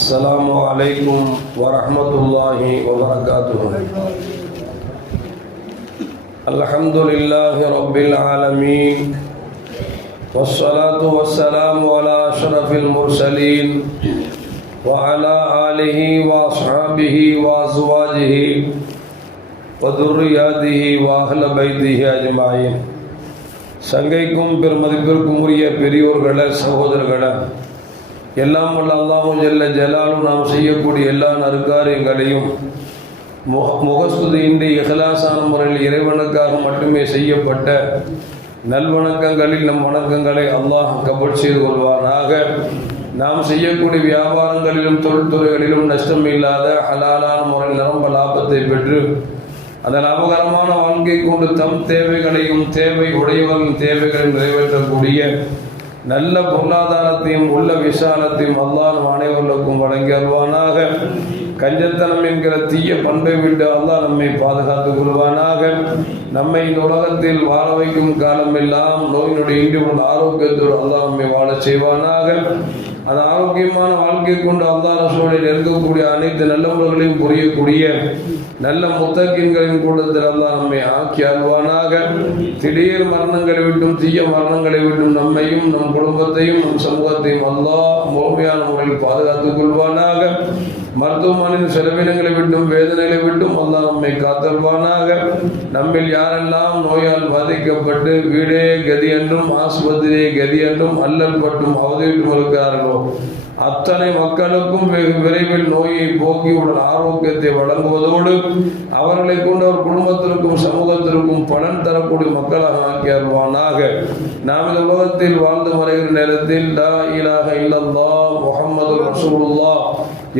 السلام عليكم ورحمة الله وبركاته. الحمد لله رب العالمين والصلاة والسلام على أشرف المرسلين وعلى آله وأصحابه وأزواجه وذرياته وأهل بيته أجمعين. சங்கைக்கும் பெருமதிப்பிற்கும் உரிய பெரியோர்களே, சகோதரர்களே, எல்லாம் வல்ல அல்லாஹு ஜல்ல ஜலாலும் நாம் செய்யக்கூடிய எல்லா நற்காரியங்களையும் முகஸ்துதியின்றி இஹ்லாஸான முறையில் இறைவனுக்காக மட்டுமே செய்யப்பட்ட நல்வணக்கங்களில் நம் வணக்கங்களை அல்லாஹ் கபூல் செய்து கொள்வானாக. நாம் செய்யக்கூடிய வியாபாரங்களிலும் தொழில்துறைகளிலும் நஷ்டம் இல்லாத ஹலாலான முறையில் நிரம்ப லாபத்தை பெற்று அந்த லாபகரமான வாழ்க்கை கொண்டு தம் தேவைகளையும் தேவை உடையவர்களின் தேவைகளையும் நிறைவேற்றக்கூடிய நல்ல பொருளாதாரத்தையும் உள்ள விசாலத்தையும் அல்லாஹ் அனைவர்களுக்கும் வழங்கி அருள்வானாக. கஞ்சத்தனம் என்கிற தீய பண்பை விட்டு அல்லாஹ் நம்மை பாதுகாத்துக் கொள்வானாக. நம்மை இந்த உலகத்தில் வாழ வைக்கும் காலமெல்லாம் நோயினுடைய இன்றி உள்ள ஆரோக்கியத்தோடு அல்லாஹ் நம்மை வாழச் செய்வானாக. அந்த ஆரோக்கியமான வாழ்க்கை கொண்டு அல்லாஹ் ரசூலில் இருக்கக்கூடிய அனைத்து நல்லவர்களையும் புரியக்கூடிய நல்ல முத்தகின்களின் கூட்டத்தில் அல்லாஹ் நம்மை ஆக்கி அருள்வானாக. திடீர் மரணங்களை விட்டும் தீய மரணங்களை விட்டும் நம்மையும் நம் குடும்பத்தையும் நம் சமூகத்தையும் அல்லாஹ் முழுமையான முறையில் பாதுகாத்துக் கொள்வானாக. மருத்துவமனையின் செலவினங்களை விட்டும் வேதனைகளை விட்டும் அல்லாஹ் நம்மை காத்தல்வானாக. நம்மில் யாரெல்லாம் நோயால் பாதிக்கப்பட்டு வீடே கதி என்றும் ஆஸ்பத்திரியே கதி என்றும் அல்லல் பட்டும் அவதிவிட்டும் இருக்கிறார்களோ அத்தனை மக்களுக்கும் வெகு விரைவில் நோயை போக்கி உடல் ஆரோக்கியத்தை வழங்குவதோடு அவர்களை கொண்டு அவர் குடும்பத்திற்கும் சமூகத்திற்கும் பலன் தரக்கூடிய மக்களாக ஆக்கி அருள்வானாக. நாம் இந்த உலகத்தில் வாழ்ந்து மறைகிற நேரத்தில் லா இலாஹ இல்லல்லாஹ் முஹம்மது ரசூலுல்லாஹ்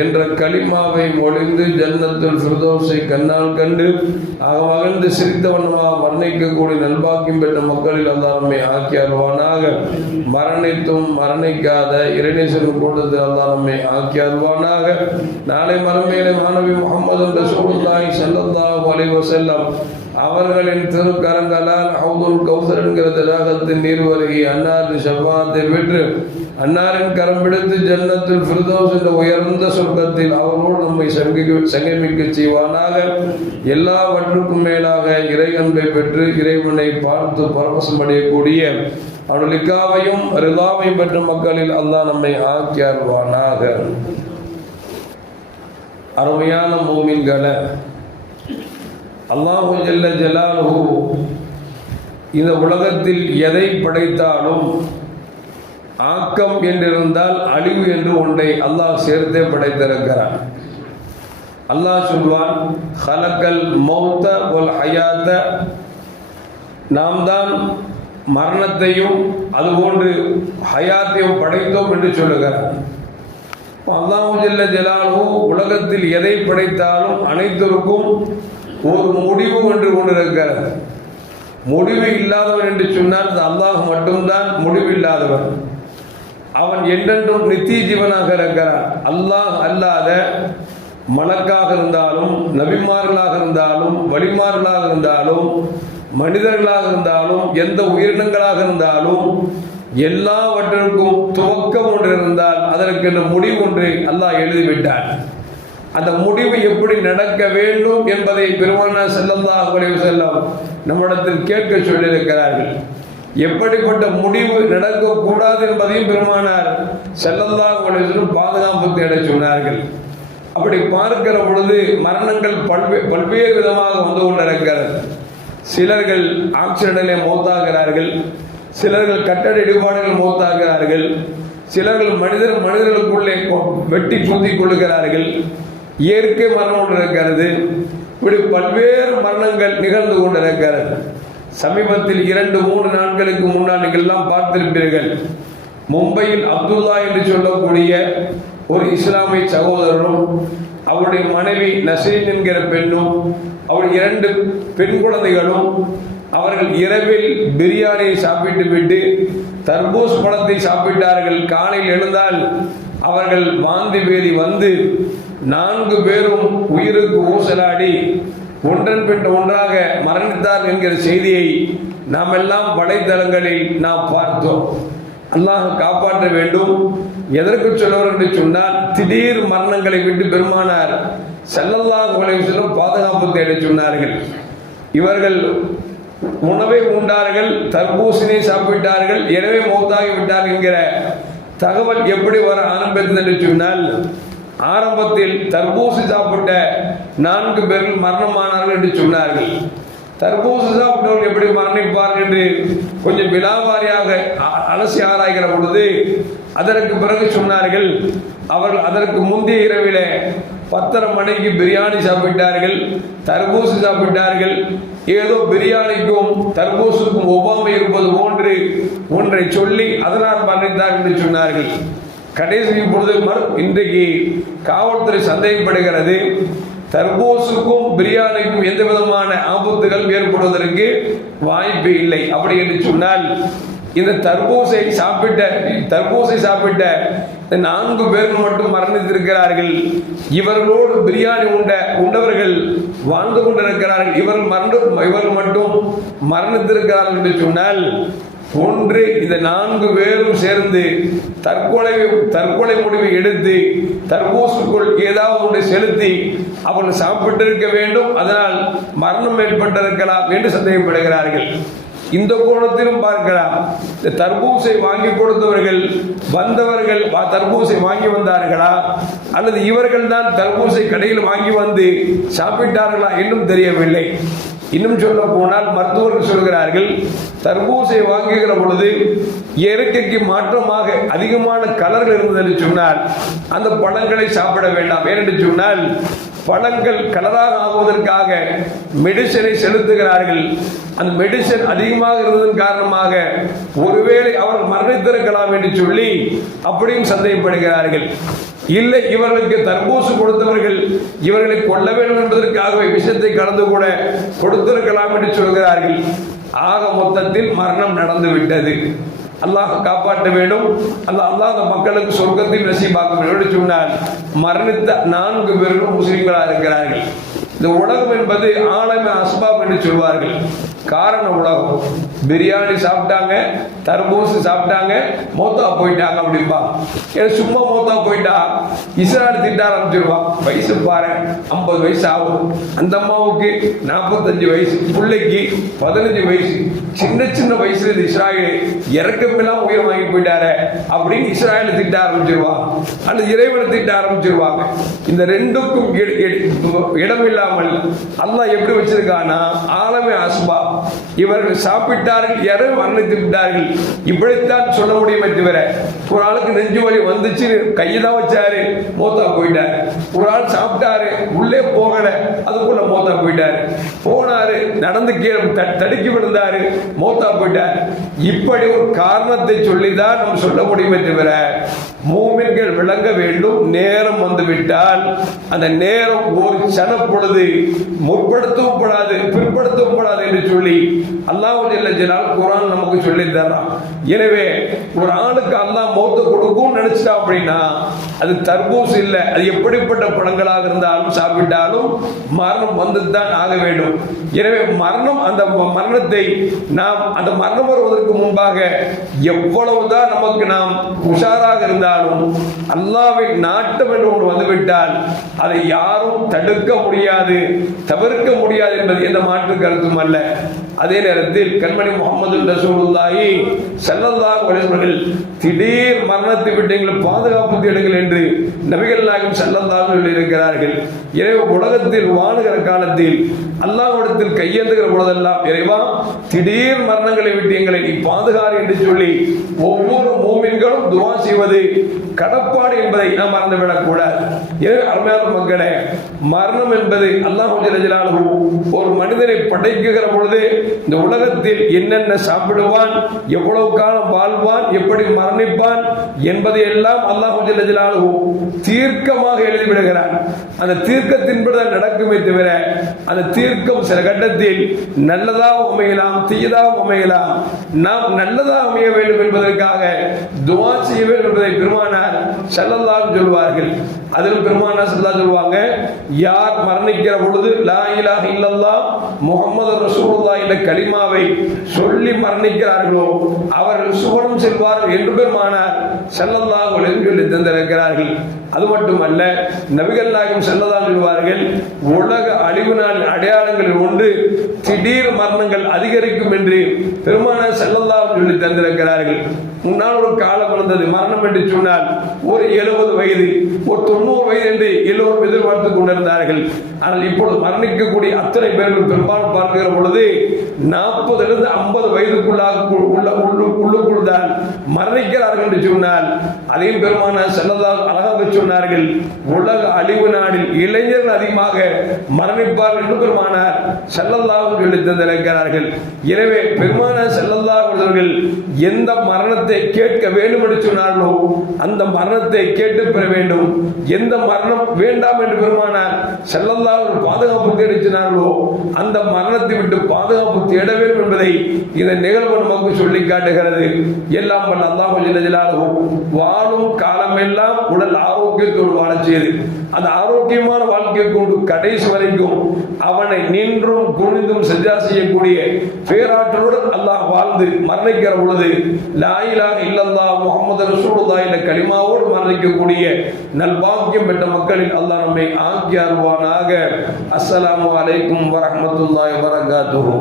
என்ற கலிமாவை மொழிந்து ஜன்னத்துல் ஃபிர்தௌஸை கண்ணால் கண்டு மகிழ்ந்து சிரித்த வண்ணமாக வர்ணிக்கக்கூடிய நல்பாக்கியம் பெற்ற மக்களில் அல்லாஹ் நம்மை ஆக்கி அருள்வானாக. மரணித்தும் மரணிக்காத இறைநேசன் கூட்டத்தில் அல்லாஹ் நம்மை ஆக்கி அருள்வானாக. நாளை மறுமையிலே மாணவி முஹம்மது ரசூலுல்லாஹி ஸல்லல்லாஹு அலைஹி வஸல்லம் அவர்களின் திருக்கரங்களால் ஹவுதுல் கௌசர் என்கிற தடாகத்தின் நீர்வருகி அன்னாரின் ஷஃபாஅத்தை பெற்று அன்னாரின் கரம் பிடித்து ஜன்னத்துல் ஃபிர்தௌஸ் என்ற உயர்ந்த சொர்க்கத்தில் அவரோடு நம்மை சங்கமிக்க செய்வானாக. எல்லாவற்றுக்கும் மேலாக இறை அன்பை பெற்று இறைவனை பார்த்து பரவசம் அடையக்கூடிய அவனுக்காவையும் ரிதாவையும் பெற்ற மக்களில் அல்லாஹ் நம்மை ஆக்கி அருள்வானாக. அருமையான மூமின்களே, அல்லாஹு ஜல்ல ஜலாலுஹு இந்த உலகத்தில் எதை படைத்தாலும் ஆக்கம் என்றிருந்தால் அழிவு என்று ஒன்றை அல்லாஹ் சேர்த்தே படைத்திருக்கிறான். அல்லாஹ் சொல்வான், ஹலக்கல் மௌத்த வல் ஹயாத்த, நாம் தான் மரணத்தையும் அதுபோன்று ஹயாத்தையும் படைத்தோம் என்று சொல்லுகிறான். அல்லாஹு ஜல்ல ஜலாலுஹு உலகத்தில் எதை படைத்தாலும் அனைத்திற்கும் ஒரு முடிவு ஒன்று கொண்டிருக்கிறது. முடிவு இல்லாதவன் என்று சொன்னால் அல்லாஹ் மட்டும்தான் முடிவு இல்லாதவன். அவன் என்றென்றும் நித்திய ஜீவனாக இருக்கிறான். அல்லாஹ் அல்லாத மலக்காக இருந்தாலும் நபிமார்களாக இருந்தாலும் வலிமார்களாக இருந்தாலும் மனிதர்களாக இருந்தாலும் எந்த உயிரினங்களாக இருந்தாலும் எல்லாவற்றிற்கும் துவக்கம் ஒன்று இருந்தால் அதற்கு முடிவு ஒன்று அல்லாஹ் எழுதிவிட்டான். அந்த முடிவு எப்படி நடக்க வேண்டும் என்பதை பெருமானார் ஸல்லல்லாஹு அலைஹி வஸல்லம் நம்மிடத்தில் கேட்க சொல்லியிருக்கிறார்கள். எப்படிப்பட்ட முடிவு நடக்கக்கூடாது என்பதையும் பெருமானார் ஸல்லல்லாஹு அலைஹி வஸல்லம் பாதுகாப்பு தேட சொன்னார்கள். அப்படி பார்க்கிற பொழுது மரணங்கள் பல்வேறு விதமாக வந்து கொண்டிருக்கிறது. சிலர்கள் ஆக்சிடென்டிலே மௌத்தாகிறார்கள், சிலர்கள் கட்டட இடிபாடுகள் மௌத்தாகிறார்கள், சிலர்கள் மனிதர்களுக்குள்ளே வெட்டி குத்திக் கொள்ளுகிறார்கள், இயற்கை மரணம் ஒன்று இருக்கிறது. இப்படி பல்வேறு மரணங்கள் நிகழ்ந்து கொண்டிருக்கிறது. சமீபத்தில் 2-3 நாட்களுக்கு முன்னால் நீங்கள் எல்லாம் பார்த்திருப்பீர்கள். மும்பையில் அப்துல்லா என்று சொல்லக்கூடிய ஒரு இஸ்லாமிய சகோதரரும் அவருடைய மனைவி நஸ்ரீன் என்கிற பெண்ணும் அவருடைய 2 பெண் குழந்தைகளும் அவர்கள் இரவில் பிரியாணியை சாப்பிட்டு விட்டு தர்பூஸ் பழத்தை சாப்பிட்டார்கள். காலையில் எழுந்தால் அவர்கள் வாந்தி பேதி வந்து 4 பேரும் உயிருக்கு ஊசலாடி ஒன்றன் பின் ஒன்றாக மரணித்தார் என்கிற செய்தியை நாம் எல்லாம் வலைதளங்களில் நாம் பார்த்தோம். அல்லாஹ் காப்பாற்ற வேண்டும். எதற்கு சொல்லுவார் என்று சொன்னால், திடீர் மரணங்களை விட்டு பெருமானார் ஸல்லல்லாஹு அலைஹி வஸல்லம் பாதுகாப்பு தேட சொன்னார்கள். இவர்கள் உணவை உண்டார்கள், தர்பூசணியை சாப்பிட்டார்கள், எனவே மௌத்தாகி விட்டார்கள் என்கிற தகவல் எப்படி வர ஆரம்பித்தது என்று சொன்னால், ஆரம்பத்தில் தர்பூசி சாப்பிட்ட 4 பேர்கள் மரணமானார்கள் என்று சொன்னார்கள். தர்பூசி சாப்பிட்டவர்கள் எப்படி மரணிப்பார்கள் என்று கொஞ்சம் விலாவாரியாக அலசி ஆராய்கிற பொழுது அதற்கு பிறகு சொன்னார்கள், அவர்கள் அதற்கு முந்தைய இரவிலே 10:30 மணிக்கு பிரியாணி சாப்பிட்டார்கள், தர்பூசி சாப்பிட்டார்கள், ஏதோ பிரியாணிக்கும் தர்பூசுக்கும் ஒவ்வாமை இருப்பது போன்று ஒன்றை சொல்லி அதனால் மரணித்தார்கள் என்று சொன்னார்கள். கடைசி பொழுது இன்றைக்கு காவல்துறை சந்தேகப்படுகிறது, தர்பூசுக்கும் பிரியாணிக்கும் எந்த விதமான ஆபத்துகள் ஏற்படுவதற்கு வாய்ப்பு இல்லை. அப்படி என்று சொன்னால், இந்த தர்பூசை சாப்பிட்ட 4 பேர்கள் மட்டும் மரணித்திருக்கிறார்கள். இவர்களோடு பிரியாணி உண்டவர்கள் வாழ்ந்து கொண்டிருக்கிறார்கள். இவர்கள் மட்டும் மரணித்திருக்கிறார்கள் என்று சொன்னால், ஒன்று இந்த 4 பேரும் சேர்ந்து தற்கொலை முடிவை எடுத்து தர்பூசுக்குள் ஏதாவது ஒன்றை செலுத்தி அவர்கள் சாப்பிட்டிருக்க வேண்டும், அதனால் மரணம் ஏற்பட்டிருக்கலாம் என்று சந்தேகப்படுகிறார்கள். இந்த கோணத்திலும் பார்க்கலாம், தர்பூசை வாங்கி கொடுத்தவர்கள் வந்தவர்கள் தர்பூசை வாங்கி வந்தார்களா அல்லது இவர்கள் தான் தர்பூசை கடையில் வாங்கி வந்து சாப்பிட்டார்களா என்றும் தெரியவில்லை. இன்னும் சொல்ல போனால் மருத்துவர்கள் சொல்கிறார்கள், தர்பூசை வாங்குகிற பொழுது இயற்கைக்கு மாற்றமாக அதிகமான கலர்கள் இருந்தது என்று சொன்னால் அந்த பழங்களை சாப்பிட வேண்டாம். ஏனென்று சொன்னால் பழங்கள் கலராக ஆகுவதற்காக மெடிசனை செலுத்துகிறார்கள். அந்த மெடிசன் அதிகமாக இருந்ததன் காரணமாக ஒருவேளை அவர்கள் மரணித்திருக்கலாம் என்று சொல்லி அப்படியும் சந்தேகப்படுகிறார்கள். இல்லை, இவர்களுக்கு தர்பூசு கொடுத்தவர்கள் இவர்களை கொல்ல வேண்டும் என்பதற்காகவே விஷத்தை கலந்து கூட கொடுத்திருக்கலாம் என்று சொல்கிறார்கள். ஆக மொத்தத்தில் மரணம் நடந்து விட்டது. அல்லாஹ் காப்பாற்ற வேண்டும். அல்லாஹ் அந்த மக்களுக்கு சொர்க்கத்தில் நசீபாக்க வேண்டும் என்று சொன்னால், மரணித்த 4 பேரும் முஸ்லிம்களாக இருக்கிறார்கள். இந்த உலகம் என்பது ஆலம அஸ்பாப் என்று சொல்வார்கள். காரண உலகம். பிரியாணி சாப்பிட்டாங்க, தர்பூசு சாப்பிட்டாங்க, மௌத்தா போயிட்டாங்க அப்படின்பா. ஏன்னா சும்மா மௌத்தா போயிட்டா இஸ்ராயல் திட்ட ஆரம்பிச்சிருவான். வயசு பாரு, 50 வயசு ஆகும். அந்த அம்மாவுக்கு 45 வயசு, பிள்ளைக்கு 15 வயசு. சின்ன வயசுல இந்த இஸ்ராயல் இறக்கமெல்லாம் உயிர் வாங்கி போயிட்டாரு அப்படின்னு இஸ்ராயல் திட்ட ஆரம்பிச்சிருவான், அல்லது இறைவனை திட்ட ஆரம்பிச்சிருவாங்க. இந்த ரெண்டுக்கும் இடம் இல்லாமல் அல்லாஹ் எப்படி வச்சிருக்கானா, ஆலமே அஸ்பா, இவர்கள் சாப்பிட்டார்கள், யாரும் மரணித்து விட்டார்கள், இப்படித்தான் சொல்ல முடியுமே தவிர, ஒரு ஆளுக்கு நெஞ்சு வலி வந்துச்சு, கையதான் வச்சாரு, மௌத்தா போயிட்டாரு. ஒரு ஆள் சாப்பிட்டாரு, உள்ளே போகல, அதுக்குள்ள மௌத்தா போயிட்டாரு. போனாரு, நடந்து கீழே தடுக்கி விழுந்தாரு, மௌத்தா போயிட்டாரு. இப்படி ஒரு காரணத்தை சொல்லிதான் நம்ம சொல்ல முடியுமே தவிர, மூமின்கள் விளங்க வேண்டும், நேரம் வந்து விட்டால் அந்த நேரம் ஒரு சனப்பொழுது முற்படுத்தவும் படாது, பிற்படுத்தவும் படாது என்று சொல்லி அல்லாஹ் ஜல்ல ஜலாலுஹு குர்ஆன் நமக்கு சொல்லி தர்றான். எனவே ஒரு ஆளுக்கு அல்லாஹ் மௌத் கொடுக்கும் நினைச்சிட்டா அப்படின்னா அது தர்பூஸ் இல்லை, அது எப்படிப்பட்ட பழங்களாக இருந்தாலும் சாப்பிட்டாலும் மரணம் வந்துதான் ஆக வேண்டும். எனவே அந்த மரணத்தை நாம் அந்த மரணம் வருவதற்கு முன்பாக எவ்வளவுதான் நமக்கு நாம் உஷாராக இருந்தாலும் அல்லாஹ்வை நாட்டம் என்று ஒன்று வந்துவிட்டால் அதை யாரும் தடுக்க முடியாது, தவிர்க்க முடியாது என்பது எந்த மாற்று கருத்தும் அல்ல. அதே நேரத்தில் கண்மணி முஹம்மது ரசூலுல்லாஹி ஸல்லல்லாஹு அலைஹி வஸல்லம் திடீர் மரணத்தை விட்டு எங்களை பாதுகாப்பு தேடுங்கள் என்று நபிகள் நாயகம் ஸல்லல்லாஹு அலைஹி வஸல்லம் இருக்கிறார்கள். எனவே உலகத்தில் வாழுகிற காலத்தில் அல்லாஹ்விடத்தில் கையேந்துகிற பொழுதெல்லாம், இறைவா திடீர் மரணங்களை விட்டு எங்களை நீ பாதுகாரு என்று சொல்லி ஒவ்வொரு மூமின்களும் துஆ செய்வது கடப்பாடு என்பதை நாம் மறந்துவிடக் கூடாது. எனவே அருமையான மக்களே, மரணம் என்பது அல்லாஹ் ஜல்ல ஜலாலுஹு ஒரு மனிதனை படைக்குகிற பொழுது இந்த உலகத்தில் என்னென்ன சாப்பிடுவான், எவ்வளவு காலம் வாழ்வான், எப்படி மரணிப்பான் என்பதை எல்லாம் அல்லாஹ் ஜல்ல ஜலாலுஹு தீர்க்கமாக எழுதிவிடுகிறான். அந்த தீர்க்கத்தின்படி நடக்குமே தவிர அந்த தீர்க்கம் சில கட்டத்தில் நல்லதாக அமையலாம், தீயதாக அமையலாம். நாம் நல்லதாக அமைய வேண்டும் என்பதற்காக துஆ செய்ய வேண்டும் என்பதை பெருமானார் ஸல்லல்லாஹு சொல்வார்கள். அதில் பெருமானார் ஸல்லல்லாஹு சொல்வாங்க, யார் மரணிக்கிற பொழுது லா இலாஹ இல்லல்லாஹ் முஹம்மது ரசூலுல்லாஹ் என்ற கலிமாவை சொல்லி மரணிக்கிறார்களோ அவர்கள் சுவனம் செல்வார்கள் என்று பெருமானார் ஸல்லல்லாஹு அலைஹி வஸல்லம் சொல்லி தந்திருக்கிறார்கள். அது மட்டுமல்ல, நபிகள் நாயகம் ஸல்லல்லாஹு அலைஹி சொல்வார்கள், உலக அழிவு நாளின் அடையாளங்களில் ஒன்று திடீர் மரணங்கள் அதிகரிக்கும் என்று பெருமானார் ஸல்லல்லாஹு அலைஹி சொல்லி தந்திருக்கிறார்கள். முன்னால் ஒரு காலம் வந்தது, மரணம் என்று சொன்னால் ஒரு 70 வயது ஒரு 90 வயது என்று எல்லோரும் எதிர்பார்த்துக் கொண்டிருந்தார்கள். ஆனால் இப்பொழுது மரணிக்கக்கூடிய அத்தனை பேர்கள் பெரும்பாலும் பார்க்கிற பொழுது 40 50 வயதுக்குள்ளாக உள்ளுக்குள் தான் மரணிக்கிறார்கள் என்று சொன்னால், அதையும் பெருமானார் ஸல்லல்லாஹு அழகாக சொன்னார்கள், உலக அழிவு நாளில் இளைஞர்கள் அதிகமாக மரணிப்பார்கள் என்று பெருமானார் ஸல்லல்லாஹு சொல்லி தந்திருக்கிறார்கள். எனவே பெருமானார் ஸல்லல்லாஹு அவர்கள் எந்த மரணத்தை கேட்க வேண்டும் என்று சொன்னார்களோ அந்த மரணத்தை கேட்டு பெற வேண்டும். எந்த மரணம் வேண்டாம் என்று பெருமானார் ஸல்லல்லாஹு பாதுகாப்பு தேடினார்களோ அந்த மரணத்தை விட்டு பாதுகாப்பு தேட வேண்டும் என்பதை இந்த நிகழ்வு நமக்கு சொல்லி காட்டுகிறது. எல்லாம் வல்ல அல்லாஹ் ஜல்ல ஜலாலுஹு வாழும் காலமெல்லாம் உடல் ஆரோக்கியத்தோடு வாழ செய்து அந்த ஆரோக்கியமான வாழ்க்கையை கொண்டு கடைசி வரைக்கும் அவனை நின்றும் குனிந்தும் சஜ்ஜா செய்யக்கூடிய பேராற்றலோடு அல்லாஹ் வாழ்ந்து மரணிக்கிற பொழுது லா இலாஹ இல்லல்லாஹ் முஹம்மது ரசூலுல்லாஹ் என்ற கலிமாவோடு மரணிக்கக்கூடிய நல்பாக்கியம் பெற்ற மக்களில் அல்லாஹ் நம்மை ஆக்கி அருள்வானாக. அஸ்ஸலாமு அலைக்கும் வரஹ்மத்துல்லாஹி வபரகாத்துஹு.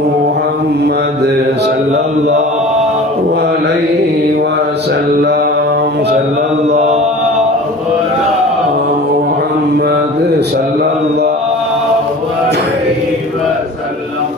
முஹம்மது ஸல்லல்லாஹு அலைஹி வஸல்லம் ஸல்லல்லாஹு முஹம்மது ஸல்லல்லாஹு அலைஹி வஸல்லம்